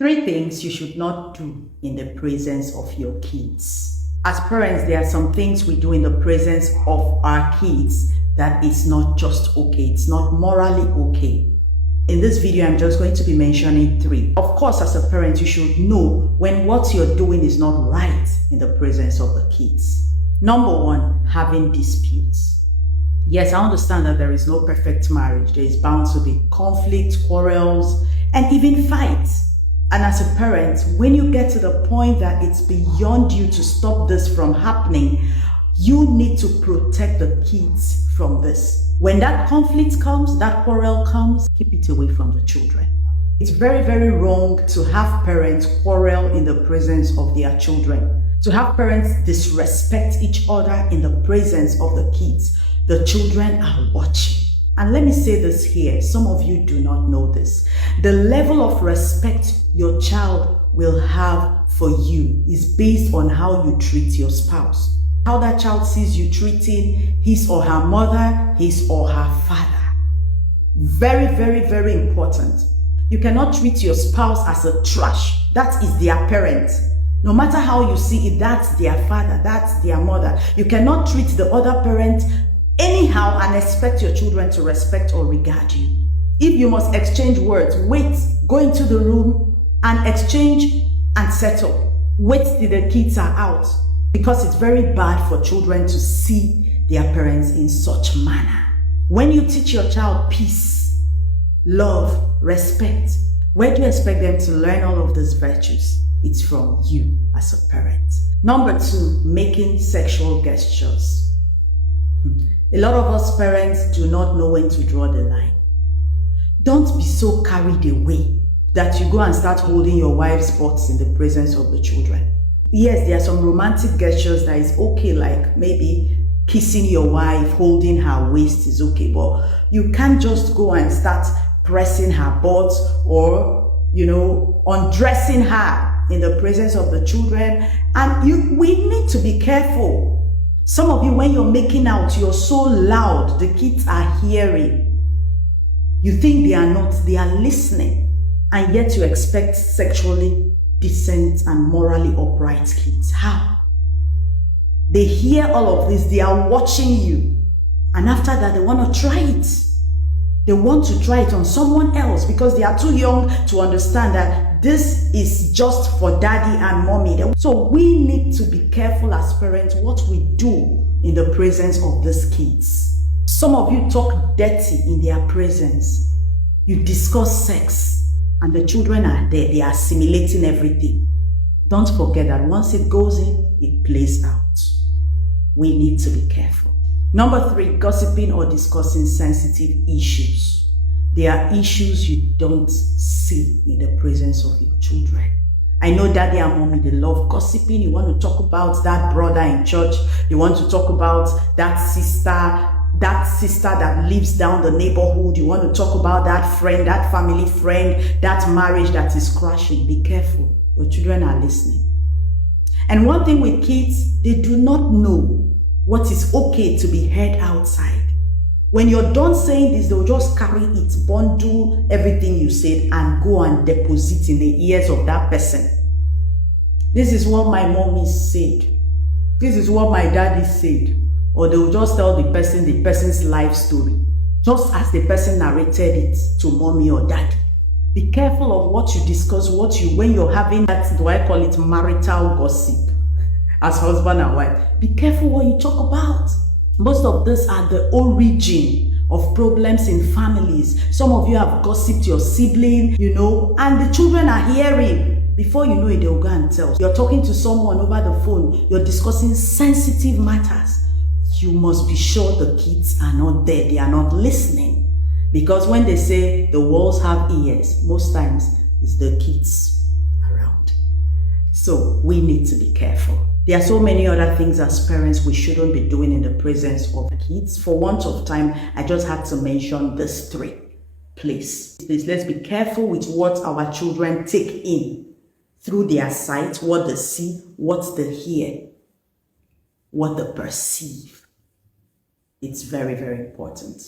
Three things you should not do in the presence of your kids. As parents, there are some things we do in the presence of our kids that is not just okay. It's not morally okay. In this video, I'm just going to be mentioning three. Of course, as a parent, you should know when what you're doing is not right in the presence of the kids. Number one, having disputes. Yes, I understand that there is no perfect marriage. There is bound to be conflict, quarrels, and even fights. And as a parent, when you get to the point that it's beyond you to stop this from happening, you need to protect the kids from this. When that conflict comes, that quarrel comes, keep it away from the children. It's very, very wrong to have parents quarrel in the presence of their children. To have parents disrespect each other in the presence of the kids. The children are watching. And let me say this here, some of you do not know this. The level of respect your child will have for you is based on how you treat your spouse. How that child sees you treating his or her mother, his or her father. Very, very, very important. You cannot treat your spouse as a trash. That is their parent. No matter how you see it, that's their father, that's their mother. You cannot treat the other parent anyhow and expect your children to respect or regard you. If you must exchange words, wait, go into the room and exchange and settle. Wait till the kids are out, because it's very bad for children to see their parents in such manner. When you teach your child peace, love, respect, where do you expect them to learn all of these virtues? It's from you as a parent. Number two, making sexual gestures. A lot of us parents do not know when to draw the line. Don't be so carried away that you go and start holding your wife's butts in the presence of the children. Yes, there are some romantic gestures that is okay, like maybe kissing your wife, holding her waist is okay, but you can't just go and start pressing her butt or, undressing her in the presence of the children. And we need to be careful. Some of you, when you're making out, you're so loud, the kids are hearing. You think they are not, they are listening. And yet you expect sexually decent and morally upright kids. How? They hear all of this, they are watching you. And after that, they want to try it. They want to try it on someone else because they are too young to understand that this is just for daddy and mommy. So we need to be careful as parents what we do in the presence of these kids. Some of you talk dirty in their presence. You discuss sex and the children are there. They are assimilating everything. Don't forget that once it goes in, it plays out. We need to be careful. Number three, gossiping or discussing sensitive issues. There are issues you don't see in the presence of your children. I know daddy and mommy, they love gossiping. You want to talk about that brother in church. You want to talk about that sister that lives down the neighborhood. You want to talk about that friend, that family friend, that marriage that is crashing. Be careful. Your children are listening. And one thing with kids, they do not know what is okay to be heard outside. When you're done saying this, they'll just carry it, bundle everything you said and go and deposit in the ears of that person. This is what my mommy said. This is what my daddy said. Or they'll just tell the person's life story, just as the person narrated it to mommy or daddy. Be careful of what you discuss, when you're having that, do I call it marital gossip, as husband and wife. Be careful what you talk about. Most of these are the origin of problems in families. Some of you have gossiped your sibling, and the children are hearing. Before you know it, they'll go and tell. You're talking to someone over the phone. You're discussing sensitive matters. You must be sure the kids are not there. They are not listening. Because when they say the walls have ears, most times it's the kids around. So we need to be careful. There are so many other things as parents we shouldn't be doing in the presence of kids. For want of time, I just had to mention these three. Please, let's be careful with what our children take in through their sight, what they see, what they hear, what they perceive. It's very, very important.